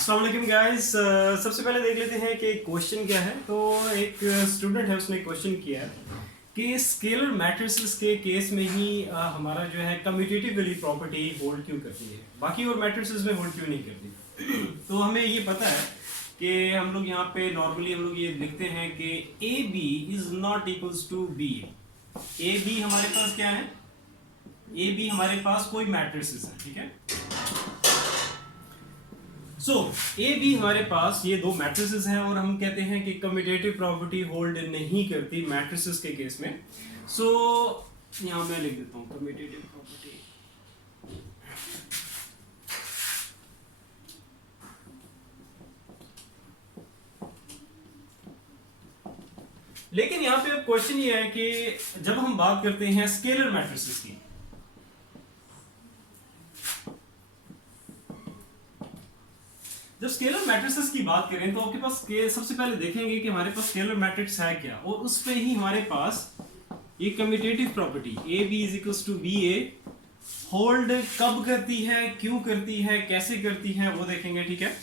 अस्सलाम वालेकुम गाइस। सबसे पहले देख लेते हैं कि क्वेश्चन क्या है। तो एक स्टूडेंट है, उसने क्वेश्चन किया है कि स्केलर मैट्रिसेस के केस में ही हमारा जो है कम्यूटेटिव वैल्यू प्रॉपर्टी होल्ड क्यों करती है, बाकी और मैट्रिसेस में होल्ड क्यों नहीं करती। तो हमें ये पता है कि हम लोग यहाँ पे नॉर्मली हम लोग ये लिखते हैं कि A B is not equals to B. A B हमारे पास क्या है, ए बी हमारे पास कोई मैट्रिसेस है, ठीक है। सो ए बी हमारे पास ये दो मैट्रिसेस हैं और हम कहते हैं कि कम्यूटेटिव प्रॉपर्टी होल्ड नहीं करती मैट्रिसेस के केस में। सो यहां मैं लिख देता हूं कम्यूटेटिव प्रॉपर्टी। लेकिन यहां पे अब क्वेश्चन ये है कि जब हम बात करते हैं स्केलर मैट्रिसेस की, जब स्केलर मैट्रिसेस की बात करें तो आपके पास सबसे पहले देखेंगे कि हमारे पास स्केलर मैट्रिक्स है क्या, और उस पे ही हमारे पास ये commutative property A B is equals to B A hold कब करती है, क्यों करती है, कैसे करती है, वो देखेंगे, ठीक है।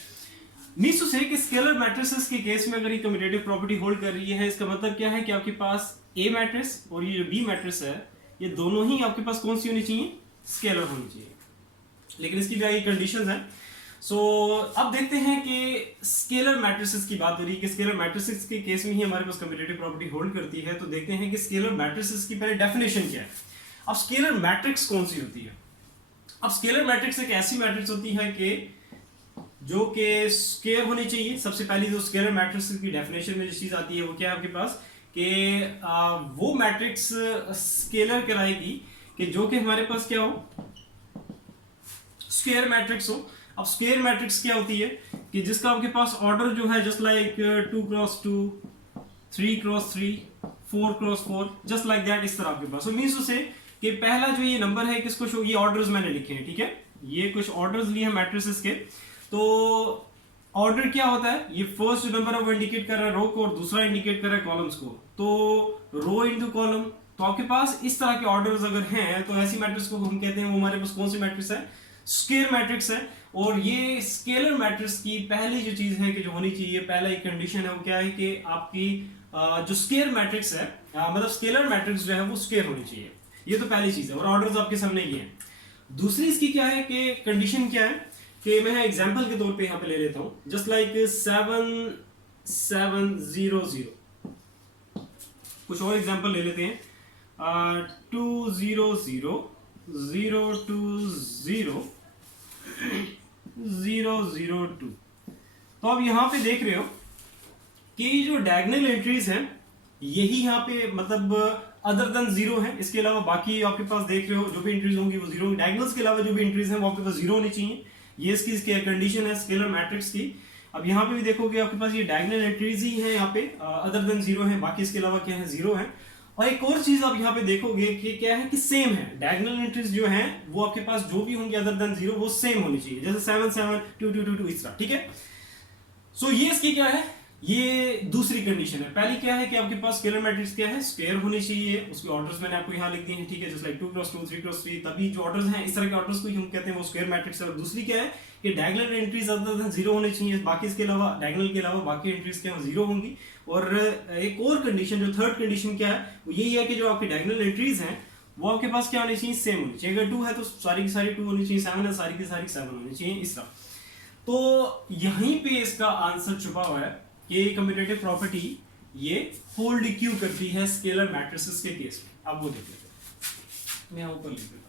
मीन्स टू से कि स्केलर मैट्रिसेस के केस में अगर ये कम्यूटेटिव प्रॉपर्टी होल्ड कर रही है, इसका मतलब क्या है कि आपके पास ए मैट्रिक्स और ये जो बी मैट्रिक्स है, ये दोनों ही आपके पास कौन सी होनी चाहिए, स्केलर होनी चाहिए। लेकिन इसकी भी कंडीशंस हैं। सो अब देखते हैं कि स्केलर मैट्रिसेस की बात हो रही है कि स्केलर मैट्रिसेस के केस में ही हमारे पास कम्यूटेटिव प्रॉपर्टी होल्ड करती है। तो देखते हैं कि स्केलर मैट्रिसेस की पहले डेफिनेशन क्या है। अब स्केलर मैट्रिक्स कौन सी होती है। अब स्केलर मैट्रिक्स एक ऐसी मैट्रिक्स होती है कि जो कि स्केयर होनी चाहिए। सबसे पहली जो स्केलर मैट्रिक्स की डेफिनेशन में जो चीज आती है वो क्या है आपके पास कि वो मैट्रिक्स स्केलर कराएगी कि जो कि हमारे पास क्या हो, स्क्वायर मैट्रिक्स हो। अब स्क्वायर मैट्रिक्स क्या होती है कि जिसका आपके पास ऑर्डर जो है just like 2x2, 3x3, 4x4, just like that, इस तरह आपके पास। सो मींस टू से कि पहला जो ये नंबर है किसको शो, ये ऑर्डर्स मैंने लिखे हैं, ठीक है। ये कुछ ऑर्डर्स लिए हैं मैट्रिसेस के। तो ऑर्डर क्या होता है, ये फर्स्ट जो नंबर है वो इंडिकेट कर रहा है रो को और दूसरा इंडिकेट कर रहा है कॉलम्स को। तो रो इनटू कॉलम, तो आपके पास इस तरह के ऑर्डर्स अगर हैं तो ऐसी मैट्रिक्स को हम कहते हैं वो हमारे पास कौन सी मैट्रिक्स है, स्क्वायर मैट्रिक्स है। और ये स्केलर मैट्रिक्स की पहली जो चीज है कि जो होनी चाहिए, पहला एक कंडीशन है वो क्या है कि आपकी जो स्क्वायर मैट्रिक्स है, मतलब स्केलर मैट्रिक्स जो है वो स्क्वायर होनी चाहिए। ये तो पहली चीज है और ऑर्डर्स आपके सामने ये हैं। दूसरी इसकी क्या है कि कंडीशन क्या है कि मैं एग्जांपल के तौर पे यहाँ पे ले लेता हूँ, जस्ट लाइक 7700। कुछ और एग्जांपल ले लेते हैं, 200 020 002। तो अब यहां पे देख रहे हो कि जो डायगोनल एंट्रीज हैं यही यहाँ पे मतलब अदर देन जीरो है, इसके अलावा बाकी आपके पास देख रहे हो जो भी एंट्रीज होंगी वो जीरो होंगी। डायगोनल्स के अलावा जो भी एंट्रीज हैं वो आपके पास जीरो होनी चाहिए। ये इसकी कंडीशन है स्केलर मैट्रिक्स की। अब यहाँ पे भी देखोगे आपके पास ये डायगोनल एंट्रीज ही हैं यहाँ पे, अदर देन जीरो है, बाकी इसके अलावा क्या है, जीरो है। और एक और चीज आप यहाँ पे देखोगे कि क्या है कि सेम है, डायगोनल एंट्रीज जो हैं वो आपके पास जो भी होंगी अदर देन जीरो वो सेम होनी चाहिए, जैसे 7 7 2 2 2 2 इस तरह, ठीक है। सो ये इसकी क्या है, ये दूसरी कंडीशन है। पहली क्या है कि आपके पास स्केलर मैट्रिक्स क्या है, स्क्वायर होनी चाहिए। उसके ऑर्डर्स मैंने आपको यहाँ लिख दिए हैं, ठीक है, जस्ट लाइक 2x2, 3x3, तभी जो ऑर्डर्स हैं इस तरह के ऑर्डर्स को हम कहते हैं वो स्क्वायर मैट्रिक्स है। और दूसरी क्या है कि diagonal entries other than zero होनी चाहिए, बाकी इसके अलावा डायगोनल के अलावा बाकी एंट्रीज क्या जीरो होंगी। और एक और कंडीशन, जो थर्ड कंडीशन क्या है वो यही है कि जो आपकी डायगोनल एंट्रीज हैं वो आपके पास क्या होनी चाहिए, सेम होनी चाहिए। अगर 2 है तो सारी की सारी 2 होनी चाहिए, 7 है सारी की सारी 7 होनी चाहिए, इस तरह। तो यहीं पे इसका आंसर छुपा हुआ है कि कम्यूटेटिव प्रॉपर्टी ये होल्ड क्यों करती है स्केलर मैट्रिसेस के केस में। अब वो देख लेते हैं, मैं यहां ऊपर लिख देता हूं।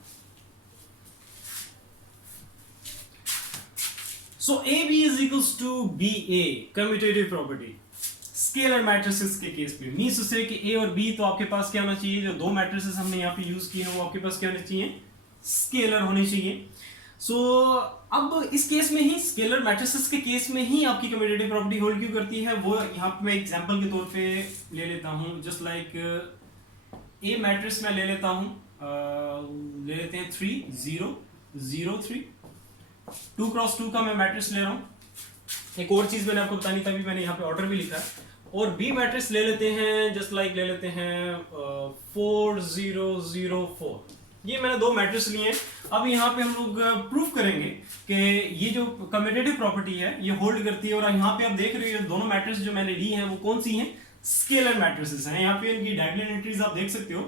So A B is equals to B A, commutative property scalar matrices के केस में। मींस उससे कि ए और बी तो आपके पास क्या होना चाहिए, जो दो मैट्रिसेस हमने यहाँ पे यूज किए हैं वो आपके पास क्या होने चाहिए, स्केलर होने चाहिए। सो अब इस केस में ही, स्केलर मैट्रिसेस के केस में ही आपकी कम्यूटेटिव प्रॉपर्टी होल्ड क्यों करती है, वो यहाँ पे मैं एग्जांपल के तौर पे ले लेता हूँ। जस्ट लाइक ए मैट्रिक्स मैं ले लेता हूँ, ले लेते हैं 3 0 0 3, 2x2 का मैं मैट्रिक्स ले रहा हूँ। एक और चीज मैंने आपको बतानी था, मैंने यहाँ पे ऑर्डर भी लिखा है। और बी मैट्रिक्स ले लेते हैं, जस्ट लाइक ले लेते हैं 4 0 0 4। ये मैंने दो मैट्रिक्स लिए हैं। अब यहाँ पे हम लोग प्रूफ करेंगे कि ये जो कम्यूटेटिव प्रॉपर्टी है ये होल्ड करती है। और यहाँ पे आप देख रहे हो दोनों मैट्रिक्स जो मैंने ली हैं वो कौन सी हैं, स्केलर मैट्रिसेस हैं। यहाँ पे इनकी डायगोनल एंट्रीज आप देख सकते हो,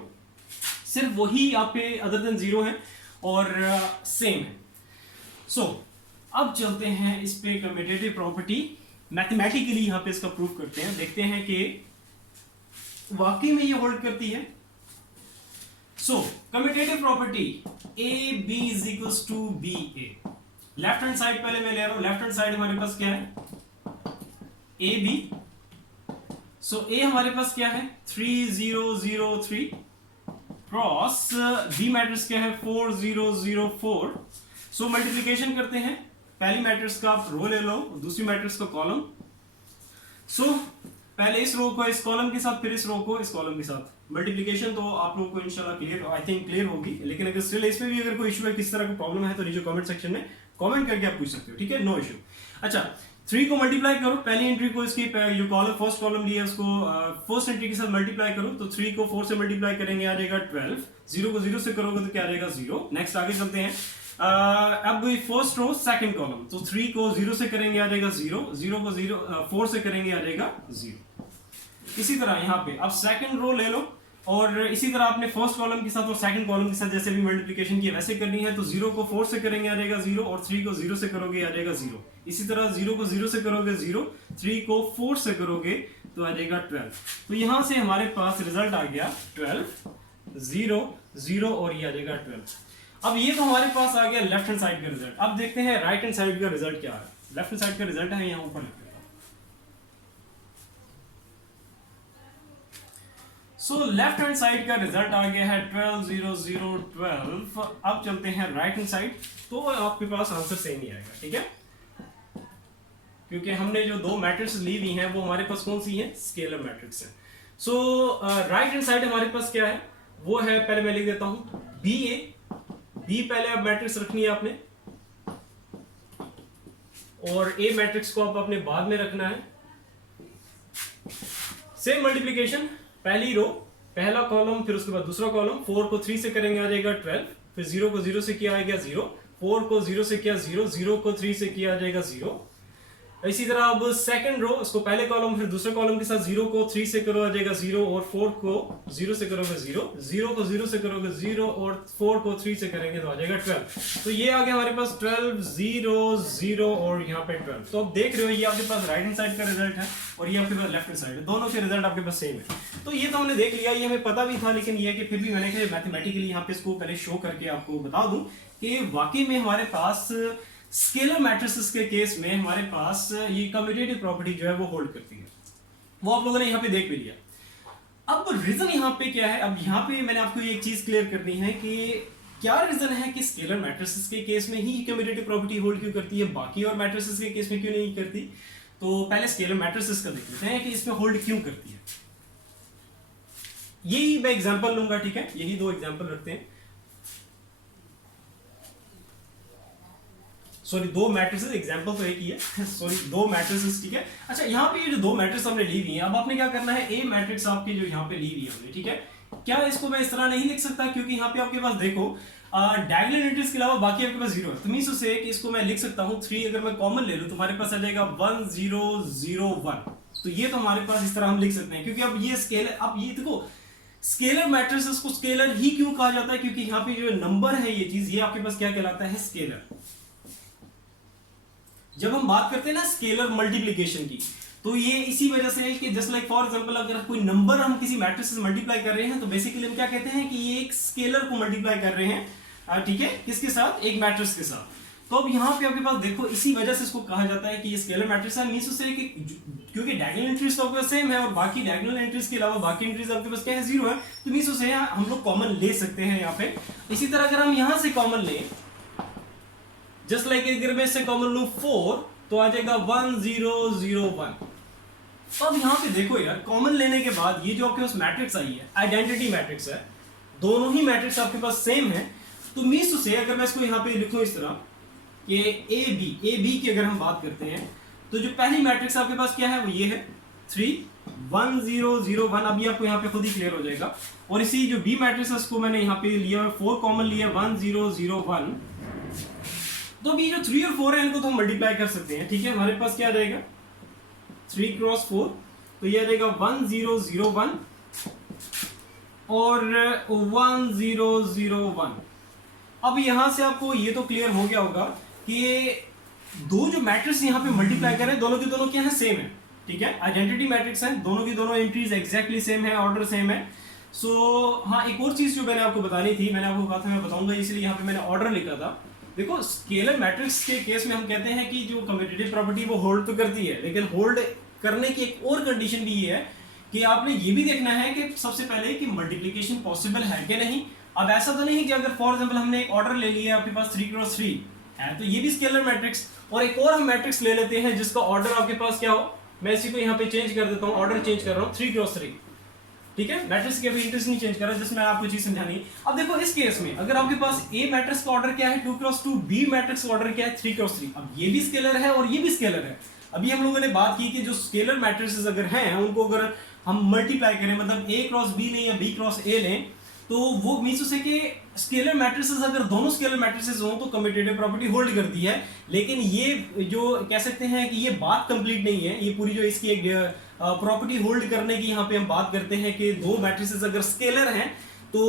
सिर्फ वही यहाँ पे अदर देन जीरो है और सेम है। सो अब चलते हैं इस पे कम्यूटेटिव प्रॉपर्टी मैथमेटिकली यहाँ पे इसका प्रूफ करते हैं, देखते हैं कि वाकई में ये होल्ड करती है। So commutative property A B is equals to B A. Left hand side पहले मैं ले रहा हूं, लेफ्ट हैंड साइड हमारे पास क्या है, ए बी। सो ए हमारे पास क्या है 3 0 0 3 क्रॉस बी मैट्रिक्स क्या है 4 0 0 4। सो मल्टीप्लीकेशन करते हैं, पहली मैट्रिक्स का आप रो ले लो, दूसरी मैट्रिक्स का कॉलम। सो पहले इस रो को इस कॉलम के साथ, फिर इस रो को इस कॉलम के साथ। मल्टीप्लिकेशन तो आप लोगों को इंशाल्लाह क्लियर, आई थिंक क्लियर होगी, लेकिन अगर स्टिल इसमें भी अगर कोई इशू है, किस तरह का प्रॉब्लम है, तो नीचे कमेंट सेक्शन में कमेंट करके आप पूछ सकते हो, ठीक है, नो इशू। अच्छा 3 को मल्टीप्लाई करो, पहली एंट्री को इसकी जो कॉलम फर्स्ट कॉलम लिया है उसको फर्स्ट एंट्री के साथ मल्टीप्लाई करो, तो 3 को 4 से मल्टीप्लाई करेंगे आ जाएगा 12, 0 को 0 से करोगे तो क्या आ जाएगा 0। नेक्स्ट आगे चलते हैं, अब फर्स्ट रो सेकंड कॉलम, तो 3 को 0 से करेंगे आ जाएगा 0, 0 को 4 से करेंगे आ जाएगा 0। इसी तरह यहाँ पे अब सेकंड रो ले लो और इसी तरह आपने फर्स्ट कॉलम के साथ और सेकंड कॉलम के साथ जैसे भी मल्टीप्लिकेशन की वैसे करनी है, तो 0 को 4 से करेंगे आ जाएगा 0 और 3 को 0 से करोगे आ जाएगा 0। इसी तरह 0 को 0 से करोगे 0, 3 को 4 से करोगे तो आ जाएगा 12। तो यहां से हमारे पास रिजल्ट आ गया 12 0 0 और ये आ जाएगा 12। अब ये तो हमारे पास आ गया लेफ्ट हैंड साइड का रिजल्ट। अब देखते हैं राइट हैंड साइड का रिजल्ट क्या है। लेफ्ट हैंड साइड का रिजल्ट है यहाँ ऊपर। सो लेफ्ट हैंड साइड का रिजल्ट आ गया है 12 0 0 12। अब चलते हैं राइट हैंड साइड, तो आपके पास आंसर सेम ही आएगा, ठीक है, क्योंकि हमने जो दो मैट्रिक्स ली हुई हैं वो हमारे पास कौन सी है, स्केलर मैट्रिक्स है। सो राइट हैंड साइड हमारे पास क्या है, वो है, पहले मैं लिख देता हूं बी ए। बी पहले अब मैट्रिक्स रखनी है आपने और ए मैट्रिक्स को आप अपने बाद में रखना है। सेम मल्टीप्लिकेशन, पहली रो पहला कॉलम फिर उसके बाद दूसरा कॉलम, 4 को 3 से करेंगे आ जाएगा 12, फिर 0 को 0 से किया आ गया 0, 4 को 0 से किया 0, 0 को 3 से किया आ जाएगा 0। इसी तरह अब सेकंड रो, उसको पहले कॉलम फिर दूसरे कॉलम के साथ 0 को 3 से करो आ जाएगा 0 और 4 को 0 से करोगे 0, 0 को 0 से करोगे 0 और 4 को 3 से करेंगे तो आ जाएगा 12। तो ये आ गया हमारे पास 12 0 0 और यहाँ पे 12। तो आप देख रहे हो ये आपके पास राइट हैंड साइड का रिजल्ट है और ये आपके पास लेफ्ट हैंड साइड है, दोनों के रिजल्ट आपके पास सेम है। तो ये तो हमने देख लिया, ये हमें पता भी था, लेकिन ये कि फिर भी मैंने कहा मैथमेटिकली यहाँ पे इसको पहले शो करके आपको बता दूं कि वाकई में हमारे पास स्केलर मैट्रिसेस के केस में हमारे पास ये कम्यूटेटिव प्रॉपर्टी जो है वो होल्ड करती है। वो आप लोगों ने यहाँ पे देख भी लिया। अब रीजन यहाँ पे क्या है, अब यहाँ पे मैंने आपको एक चीज क्लियर करनी है कि क्या रीजन है कि स्केलर मैट्रिसेस के केस में ही कम्यूटेटिव प्रॉपर्टी होल्ड क्यों करती है, बाकी और मैट्रिसेस के केस में क्यों नहीं करती। तो पहले स्केलर मैट्रिसेस का देख लेते हैं कि इसमें होल्ड क्यों करती है। यही मैं एग्जांपल लूंगा, ठीक है, यही दो एग्जांपल रखते हैं, सॉरी दो मैट्रिसेस, एग्जांपल तो एक ही है, सॉरी दो मैट्रिसेस, ठीक है। अच्छा यहाँ पे ये जो दो मैट्रिक्स हमने ली हुई है, अब आपने क्या करना है, ए मैट्रिक्स आपकी जो यहाँ पे ली हुई है हमने, ठीक है, क्या इसको मैं इस तरह नहीं लिख सकता, क्योंकि यहाँ पे आपके पास देखो डायगोनल एंट्रीज के अलावा बाकी आपके पास 0 है, तो मींस से कि इसको मैं लिख सकता हूँ 3 अगर मैं कॉमन ले लूँ तो हमारे पास आ जाएगा 1 0 0 1। तो ये तो हमारे पास इस तरह हम लिख सकते हैं, क्योंकि अब ये स्केलर, अब ये देखो स्केलर मैट्रिसेस को स्केलर ही क्यों कहा जाता है, क्योंकि यहाँ पे जो नंबर है ये चीज, ये आपके पास क्या कहलाता है, स्केलर। जब हम बात करते हैं ना स्केलर मल्टीप्लिकेशन की, तो ये इसी वजह से है कि जस्ट लाइक फॉर एग्जांपल अगर कोई नंबर हम किसी मैट्रिक्स से मल्टीप्लाई कर रहे हैं तो बेसिकली हम क्या कहते हैं कि ये एक स्केलर को मल्टीप्लाई कर रहे हैं, ठीक है, किसके साथ, एक मैट्रिक्स के साथ। तो अब यहाँ पे आपके पास देखो इसी वजह से इसको कहा जाता है कि ये स्केलर मैट्रिक्स है, मींस से कि क्योंकि डायगोनल एंट्रीज तो आपके सेम है और बाकी डायगोनल एंट्रीज के अलावा बाकी एंट्रीज आपके पास क्या है, 0 है, तो मींस से हम लोग कॉमन ले सकते हैं यहाँ पे। इसी तरह अगर हम यहाँ से कॉमन लें, जस्ट लाइक अगर मैं इससे कॉमन लूं 4 तो आ जाएगा 1 0 0 1। अब यहाँ पे देखो यार, कॉमन लेने के बाद ये जो आपके पास मैट्रिक्स आई है, आइडेंटिटी मैट्रिक्स है, दोनों ही मैट्रिक्स आपके पास सेम है, तो मींस से अगर मैं इसको यहाँ पे लिखूं इस तरह कि ए बी की अगर हम बात करते हैं, तो जो पहली मैट्रिक्स आपके पास क्या है वो ये है, 3 1 0 0 1। अभी आपको यहाँ पे खुद ही क्लियर हो जाएगा। और इसी जो बी मैट्रिसेस को मैंने यहाँ पे लिया 4 कॉमन लिया 1 0 0 1। तो अभी जो 3 और 4 है इनको तो हम मल्टीप्लाई कर सकते हैं, ठीक है। हमारे पास क्या आ जाएगा 3 क्रॉस 4, तो ये आ जाएगा 1 0 0 1 और 1 0 0 1। अब यहां से आपको ये तो क्लियर हो गया होगा कि दो जो मैट्रिक्स यहाँ पे मल्टीप्लाई कर रहे हैं दोनों की दोनों क्या है, सेम है, ठीक है। आइडेंटिटी मैट्रिक्स है, दोनों की दोनों एंट्रीज एग्जैक्टली सेम है, ऑर्डर सेम है। सो हाँ, एक और चीज जो मैंने आपको बतानी थी, मैंने आपको कहा था मैं बताऊंगा, इसलिए यहाँ पे मैंने ऑर्डर लिखा था। देखो स्केलर मैट्रिक्स के केस में हम कहते हैं कि जो कम्यूटेटिव प्रॉपर्टी वो होल्ड तो करती है, लेकिन होल्ड करने की एक और कंडीशन भी ये है कि आपने ये भी देखना है कि सबसे पहले कि मल्टीप्लिकेशन पॉसिबल है कि नहीं। अब ऐसा तो नहीं कि अगर फॉर एग्जांपल हमने एक ऑर्डर ले लिया, आपके पास 3 क्रॉस 3 है, तो ये भी स्केलर मैट्रिक्स, और एक और हम मैट्रिक्स ले लेते हैं जिसका ऑर्डर आपके पास क्या हो, मैं इसी को यहाँ पे चेंज कर देता हूँ, ऑर्डर चेंज कर रहा हूँ 3 क्रॉस 3, ठीक है। मैट्रिक्स के अभी इंटरेस्ट नहीं चेंज कर रहा, जिसमें आपको चीज समझानी। अब देखो इस केस में अगर आपके पास ए मैट्रिक्स का ऑर्डर क्या है 2 क्रॉस 2, बी मैट्रिक्स का ऑर्डर क्या है 3 क्रॉस 3। अब ये भी स्केलर है और ये भी स्केलर है। अभी हम लोगों ने बात की कि जो स्केलर मैट्रिसेस अगर हैं उनको अगर हम मल्टीप्लाई करें, मतलब ए क्रॉस बी लें या बी क्रॉस ए लें, तो वो मीन्स उसे कि स्केलर मैट्रिसेस अगर दोनों स्केलर मैट्रिसेस हों तो कम्यूटेटिव प्रॉपर्टी होल्ड करती है। लेकिन ये जो कह सकते हैं कि ये बात कंप्लीट नहीं है, ये पूरी जो इसकी एक प्रॉपर्टी होल्ड करने की यहाँ पे हम बात करते हैं कि दो मैट्रिसेस अगर स्केलर हैं तो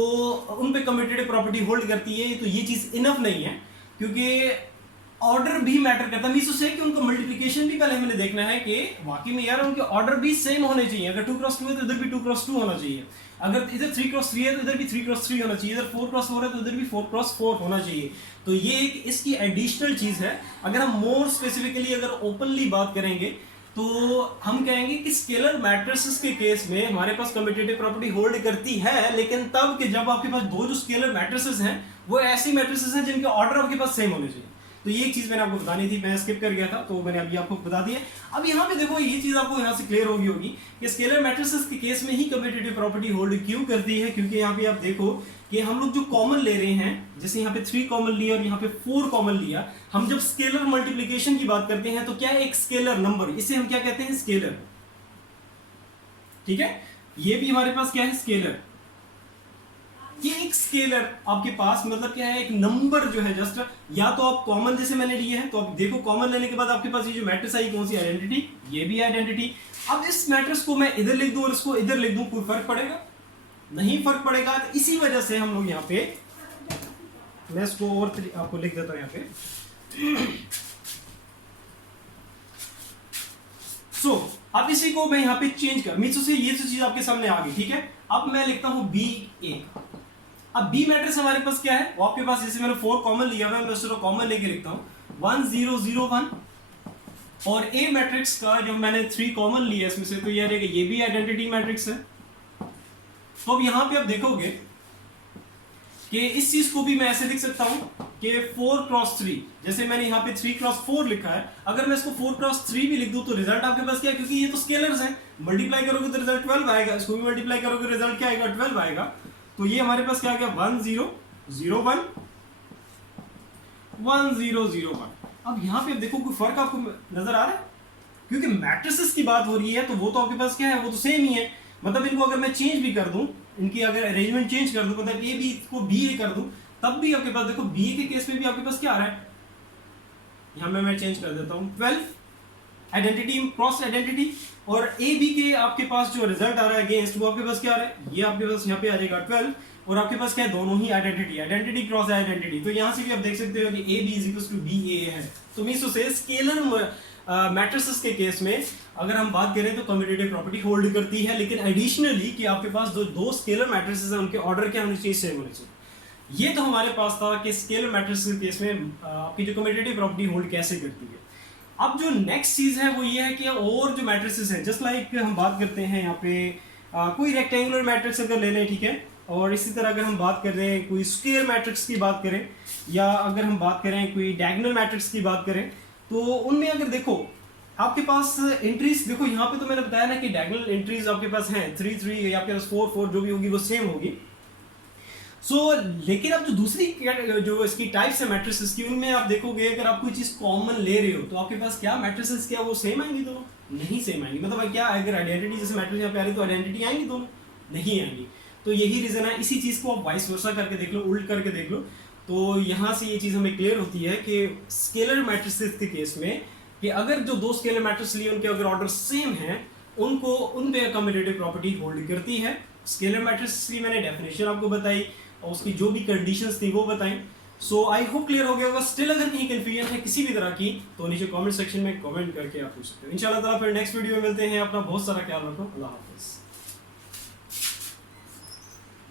उन पे कम्यूटेटिव प्रॉपर्टी होल्ड करती है, तो ये चीज इनफ नहीं है, क्योंकि ऑर्डर भी मैटर करता है। मींस उससे कि उनका मल्टीप्लिकेशन भी पहले हमें देखना है कि वाकई में यार उनके ऑर्डर भी सेम होने चाहिए। अगर 2 क्रॉस 2 है तो इधर भी 2 क्रॉस 2 होना चाहिए, अगर इधर 3 क्रॉस 3 है तो इधर भी 3 क्रॉस 3 होना चाहिए, इधर 4 क्रॉस 4 है तो इधर भी 4 क्रॉस 4 होना चाहिए। तो ये एक इसकी एडिशनल चीज है। अगर हम मोर स्पेसिफिकली अगर ओपनली बात करेंगे तो हम कहेंगे कि स्केलर मैट्रिसेस के केस में हमारे पास कम्यूटेटिव प्रॉपर्टी होल्ड करती है, लेकिन तब कि जब आपके पास दो जो स्केलर मैट्रिसेस हैं वो ऐसी मैट्रिसेस हैं जिनके ऑर्डर आपके पास सेम होने चाहिए। तो ये चीज मैंने आपको बतानी थी, मैं स्किप कर गया था, तो मैंने अभी आपको बता दिया। अब यहाँ पे देखो ये चीज आपको यहाँ से क्लियर होगी होगी कि स्केलर मैट्रिसेस के केस में ही कम्यूटेटिव प्रॉपर्टी होल्ड क्यों करती है, क्योंकि यहाँ पे आप देखो कि हम लोग जो कॉमन ले रहे हैं, जैसे यहाँ पे 3 कॉमन लिया और यहाँ पे 4 कॉमन लिया, हम जब स्केलर मल्टीप्लिकेशन की बात करते हैं तो क्या है, एक स्केलर नंबर, इसे हम क्या कहते हैं, स्केलर, ठीक है। ये भी हमारे पास क्या है, स्केलर। ये एक स्केलर आपके पास मतलब क्या है, एक नंबर जो है जस्ट, या तो आप कॉमन जैसे मैंने लिए हैं, तो आप देखो कॉमन लेने के बाद आपके पास ये जो मैट्रिक्स आई कौन सी, आइडेंटिटी, ये भी आइडेंटिटी। अब इस मैट्रिक्स को मैं इधर लिख दूं और इसको इधर लिख दूं, कोई फर्क पड़ेगा? नहीं फर्क पड़ेगा। तो इसी वजह से हम लोग यहाँ पे, मैं इसको और आपको लिख देता हूं यहाँ पे। सो अब इसी को मैं यहाँ पे चेंज कर, मीन्स से ये चीज आपके सामने आ गई, ठीक है। अब मैं लिखता हूं बी ए। अब बी मैट्रिक्स हमारे पास क्या है, वो आपके पास, जैसे मैंने 4 कॉमन लिया हुआ है, मैं उसको कॉमन लेके लिखता हूं 1 0 0 1। और ए मैट्रिक्स का जब मैंने 3 कॉमन लिया इसमें से, तो ये रहेगा, ये भी आइडेंटिटी मैट्रिक्स है। तो अब यहां पे आप देखोगे कि इस चीज को भी मैं ऐसे लिख सकता हूं कि 4 क्रॉस 3, जैसे मैंने यहाँ पे 3 क्रॉस 4 लिखा है, अगर मैं इसको 4 क्रॉस 3 भी लिख दूं तो रिजल्ट आपके पास क्या है, क्योंकि ये तो स्केलर्स हैं, मल्टीप्लाई करोगे तो रिजल्ट 12 आएगा, इसको भी मल्टीप्लाई करोगे रिजल्ट क्या आएगा, 12 आएगा। तो ये हमारे पास क्या आ गया, 1 0 0 1 1 0 0 1। अब यहाँ पे देखो कोई फर्क आपको नजर आ रहा है, क्योंकि मैट्रिसेस की बात हो रही है तो वो तो आपके पास क्या है, वो तो सेम ही है। मतलब इनको अगर मैं चेंज भी कर दूं, इनकी अगर अरेंजमेंट चेंज कर दूं, मतलब ए बी को बी ए कर दूं, तब भी आपके पास देखो बी ए के केस में भी आपके पास क्या आ रहा है, यहां मैं चेंज कर देता हूं 12 आइडेंटिटी क्रॉस आइडेंटिटी, और ए बी के आपके पास जो रिजल्ट आ रहा है अगेंस्ट, वो आपके पास क्या आ रहा है, ये आपके पास यहाँ पे आ जाएगा 12, और आपके पास क्या है, दोनों ही आइडेंटिटी क्रॉस आइडेंटिटी। तो यहाँ से भी आप देख सकते हो कि A B is equal to B A है। तो मींस से स्केलर मैट्रिसेस के केस में अगर हम बात करें तो कम्यूटेटिव प्रॉपर्टी होल्ड करती है, लेकिन एडिशनली कि आपके पास दो स्केलर मैट्रिसेस हैं, उनके ऑर्डर क्या होने चाहिए, सेम होने चाहिए। ये तो हमारे पास था कि स्केलर मैट्रिसेस के केस में आपकी जो कम्यूटेटिव प्रॉपर्टी होल्ड कैसे करती है। अब जो नेक्स्ट चीज है वो ये है कि और जो मैट्रिसेस हैं, जस्ट लाइक हम बात करते हैं यहाँ पे कोई रेक्टेंगुलर मैट्रिक्स अगर ले लें, ठीक है, और इसी तरह अगर हम बात कर रहे हैं कोई स्क्वायर मैट्रिक्स की बात करें, या अगर हम बात करें कोई डायगोनल मैट्रिक्स की बात करें, तो उनमें अगर देखो आपके पास एंट्रीज, देखो यहाँ पे तो मैंने बताया ना कि डायगोनल एंट्रीज आपके पास हैं 3 3, या आपके पास 4 4, जो भी होगी वो सेम होगी। लेकिन अब जो दूसरी जो इसकी टाइप्स है मैट्रिसेस की, उनमें आप देखोगे अगर आप कोई चीज कॉमन ले रहे हो तो आपके पास क्या मैट्रिसेस क्या वो सेम आएंगी, तो नहीं सेम आएंगी। मतलब क्या, अगर आइडेंटिटी जैसे मैट्रिक्स यहाँ पे आ रही तो आइडेंटिटी आएंगी दोनों, नहीं आएंगी। तो यही रीजन है। इसी चीज को आप वाइस वर्सा करके देख लो, उल्ट करके देख लो, तो यहाँ से ये चीज हमें क्लियर होती है कि स्केलर मैट्रिसेस के केस में कि अगर जो दो स्केलर मैट्रिक्स लिए उनके अगर ऑर्डर सेम है, उनको उन पे कम्यूटेटिव प्रॉपर्टी होल्ड करती है। स्केलर मैट्रिक्स की मैंने डेफिनेशन आपको बताई और उसकी जो भी कंडीशंस थी वो बताई। सो आई होप क्लियर हो गया होगा। स्टिल अगर कहीं कंफ्यूजन है किसी भी तरह की तो नीचे कमेंट सेक्शन में कमेंट करके आप पूछ सकते हो। इंशाल्लाह ताला फिर नेक्स्ट वीडियो में मिलते हैं। अपना बहुत सारा ख्याल रखो। अल्लाह हाफिज़।